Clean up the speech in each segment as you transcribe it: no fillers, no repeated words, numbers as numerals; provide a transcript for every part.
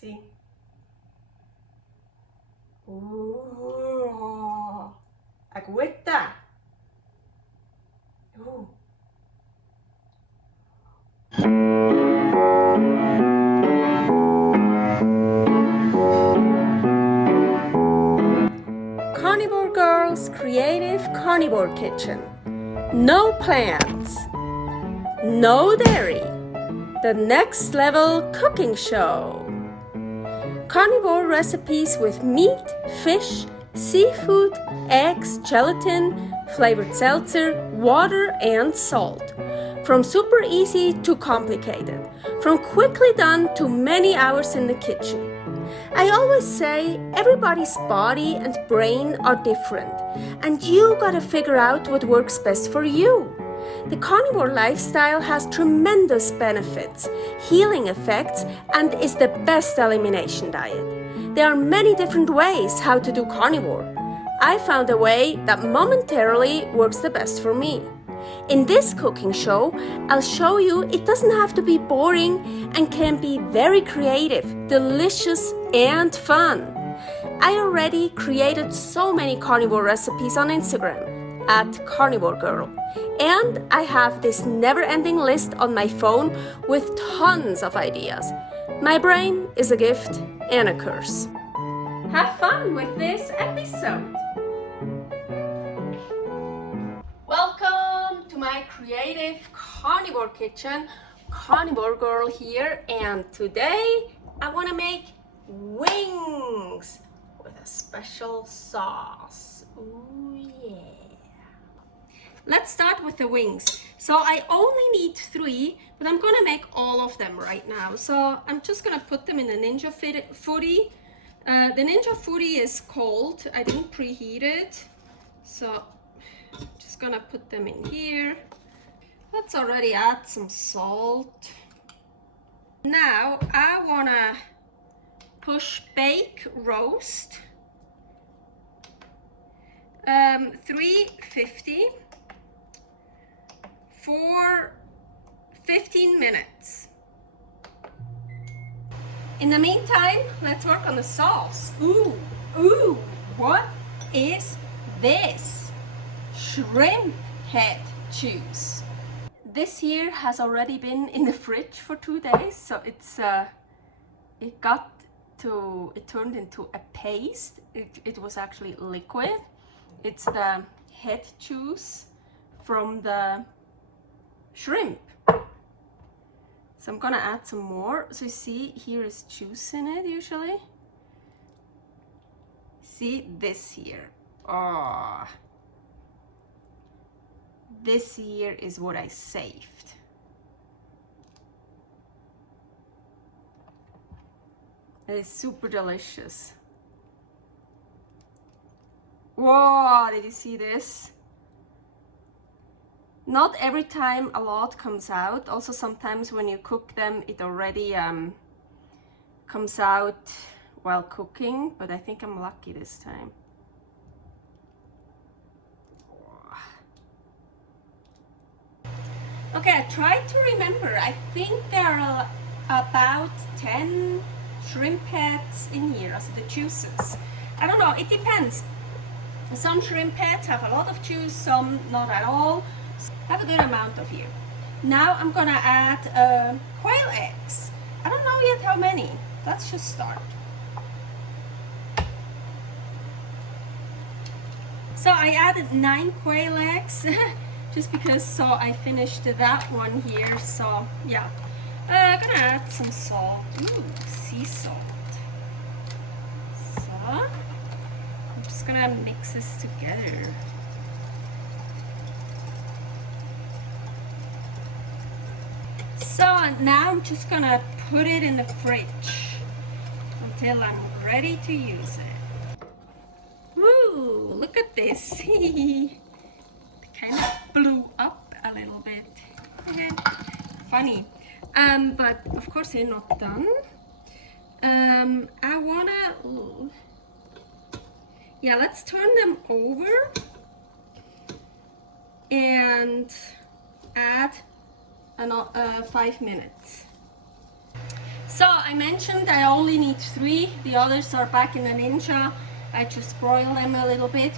see. Ooh, agüita. Ooh. Carnivore Girl's Creative Carnivore Kitchen. No plants, no dairy. The next level cooking show. Carnivore recipes with meat, fish, seafood, eggs, gelatin, flavored seltzer, water, and salt. From super easy to complicated. From quickly done to many hours in the kitchen. I always say everybody's body and brain are different, and you gotta figure out what works best for you. The carnivore lifestyle has tremendous benefits, healing effects, and is the best elimination diet. There are many different ways how to do carnivore. I found a way that momentarily works the best for me. In this cooking show, I'll show you it doesn't have to be boring and can be very creative, delicious, and fun. I already created so many carnivore recipes on Instagram @carnivorgirl, and I have this never-ending list on my phone with tons of ideas. My brain is a gift and a curse. Have fun with this episode. Welcome to my creative carnivore kitchen. Carnivore Girl here, and today I want to make wings with a special sauce. Ooh yeah. Let's start with the wings. So I only need 3, but I'm gonna make all of them right now. So I'm just gonna put them in the Ninja Foodi. The Ninja Foodi is cold. I didn't preheat it. So just gonna put them in here. Let's already add some salt. Now I wanna push bake roast 350 for 15 minutes. In the meantime, let's work on the sauce. Ooh, what is this? Shrimp head juice. This here has already been in the fridge for 2 days, so it turned into a paste. It was actually liquid. It's the head juice from the shrimp. So I'm gonna add some more. So you see, here is juice in it usually. See this here. Oh, this here is what I saved. It is super delicious. Whoa, did you see this? Not every time a lot comes out. Also sometimes when you cook them, it already comes out while cooking, but I think I'm lucky this time. Okay, I tried to remember. I think there are about 10 shrimp heads in here, also the juices. I don't know, it depends. Some shrimp heads have a lot of juice, some not at all. So have a good amount of here. Now I'm gonna add quail eggs. I don't know yet how many. Let's just start. So I added 9 quail eggs just because, so I finished that one here. So yeah, I'm gonna add some salt. Ooh, sea salt. So I'm just gonna mix this together. So now I'm just gonna put it in the fridge until I'm ready to use it. Woo, look at this. It kind of blew up a little bit. Funny. But of course they're not done. I wanna, yeah, let's turn them over and add 5 minutes. So I mentioned I only need 3. The others are back in the Ninja. I just broil them a little bit.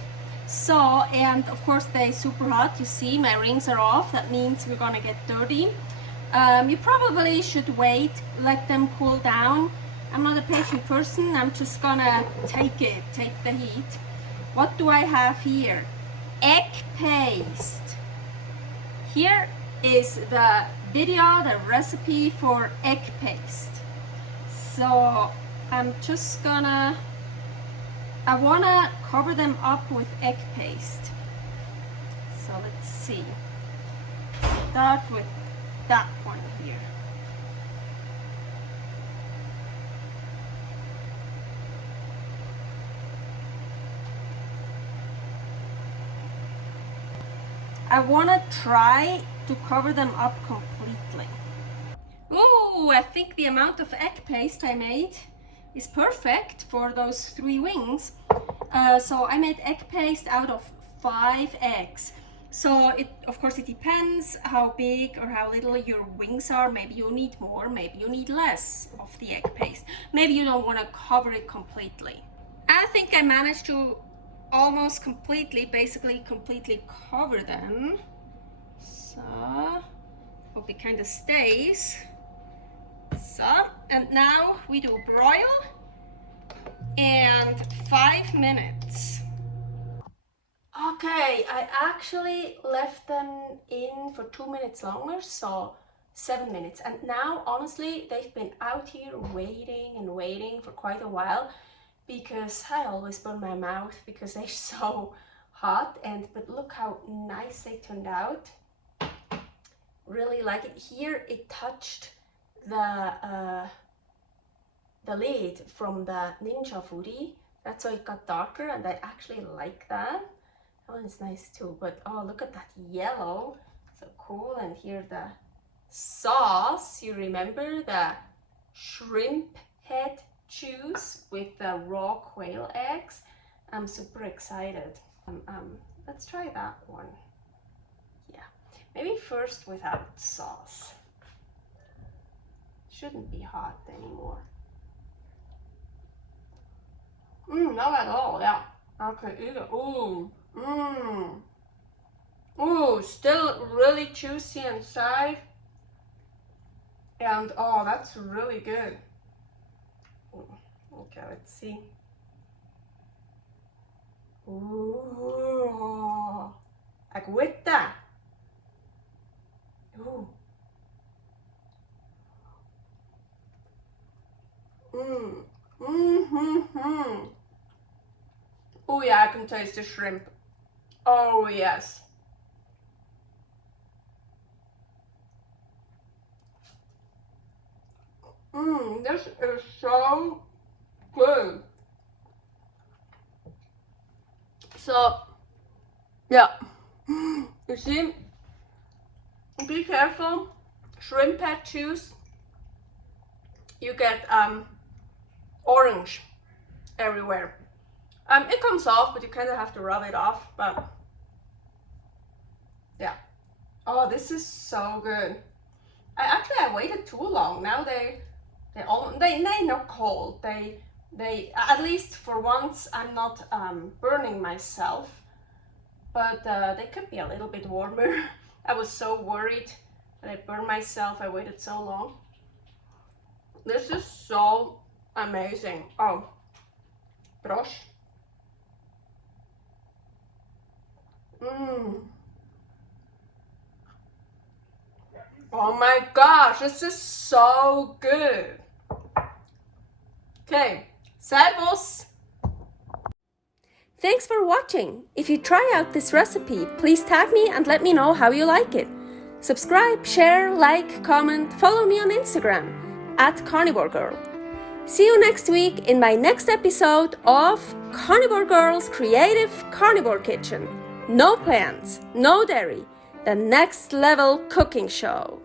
So, and of course they're super hot. You see my rings are off. That means we're gonna get dirty. You probably should wait, let them cool down. I'm not a patient person. I'm just gonna take the heat. What do I have here? Egg paste. Here is the video, the recipe for egg paste. So I'm just gonna, I wanna cover them up with egg paste. So let's see. Start with that one here. I wanna try to cover them up completely. Oh, I think the amount of egg paste I made is perfect for those 3 wings. So I made egg paste out of 5 eggs. So of course it depends how big or how little your wings are. Maybe you need more, maybe you need less of the egg paste. Maybe you don't want to cover it completely. I think I managed to almost basically completely cover them. So hope it kind of stays. So, and now we do broil and 5 minutes. Okay, I actually left them in for 2 minutes longer, so 7 minutes. And now, honestly, they've been out here waiting and waiting for quite a while because I always burn my mouth because they're so hot. But look how nice they turned out. Really like it. Here it touched the lid from the Ninja Foodi. That's why it got darker, and I actually like that. That one is nice too, but oh, look at that yellow, so cool. And here the sauce, you remember the shrimp head juice with the raw quail eggs. I'm super excited. Let's try that one. Yeah, maybe first without sauce. Shouldn't be hot anymore. Not at all, yeah. Okay, either. Ooh. Ooh, still really juicy inside. And oh, that's really good. Okay, let's see. Ooh, like with that. Ooh. Oh yeah, I can taste the shrimp. Oh yes. This is so good. So yeah, you see, be careful. Shrimp head juice, you get orange everywhere. It comes off, but you kind of have to rub it off. But yeah, oh, this is so good. I waited too long. Now they not cold. They at least for once I'm not burning myself, but they could be a little bit warmer. I was so worried that I burned myself. I waited so long. This is so amazing. Oh, prosh. Oh my gosh, this is so good. Okay, servus. Thanks for watching. If you try out this recipe, please tag me and let me know how you like it. Subscribe, share, like, comment, follow me on Instagram @carnivorgirl. See you next week in my next episode of Carnivore Girl's Creative Carnivore Kitchen. No plants, no dairy, the next level cooking show.